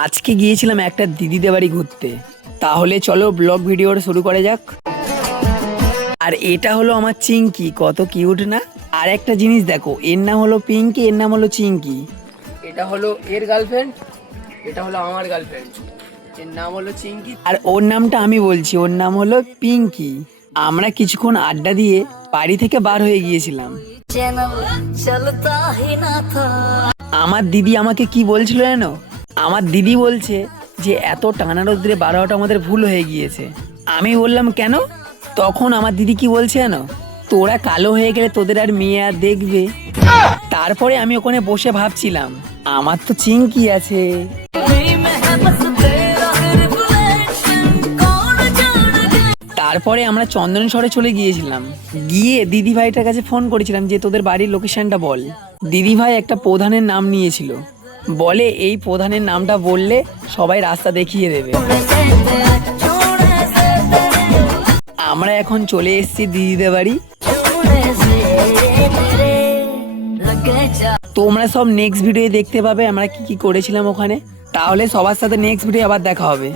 আজকে গিয়েছিলাম একটা দিদিদের বাড়ি ঘুরতে। তাহলে চলো ব্লগ ভিডিওটা শুরু করা যাক। আর এটা হলো আমার চিঙ্কি, কত কিউট না। আর একটা জিনিস দেখো, এর নাম হলো পিঙ্কি, এর নাম হলো চিঙ্কি। এটা হলো এর গার্লফ্রেন্ড, এটা হলো আমার গার্লফ্রেন্ড। এর নাম হলো চিঙ্কি আর ওর নামটা আমি বলছি, ওর নাম হলো পিঙ্কি। আমরা কিছুক্ষণ আড্ডা দিয়ে বাড়ি থেকে বার হয়ে গিয়েছিলাম। আমার দিদি আমাকে কি বলছিল জানো? আমার দিদি বলছে যে এত টানা রোদ্রে বার হওয়াটা আমাদের ভুল হয়ে গিয়েছে। আমি বললাম কেন? তখন আমার দিদি কি বলছে জানো? তোরা কালো হয়ে গেলে তোদের আর মেয়ে আর দেখবে। তারপরে আমি ওখানে বসে ভাবছিলাম, আমার তো চিঙ্কি আছে। তারপরে আমরা চন্দনেশ্বরে চলে গিয়েছিলাম। গিয়ে দিদি ভাইটার কাছে ফোন করেছিলাম যে তোদের বাড়ির লোকেশনটা বল। দিদি ভাই একটা প্রধানের নাম নিয়েছিল, বলে এই প্রধানের নামটা বললে সবাই রাস্তা দেখিয়ে দেবে। আমরা এখন চলে এসেছি দিদিদের বাড়ি। তোমরা সব নেক্সট ভিডিও দেখতে পাবে আমরা কি কি করেছিলাম ওখানে। তাহলে সবার সাথে নেক্সট ভিডিও আবার দেখা হবে।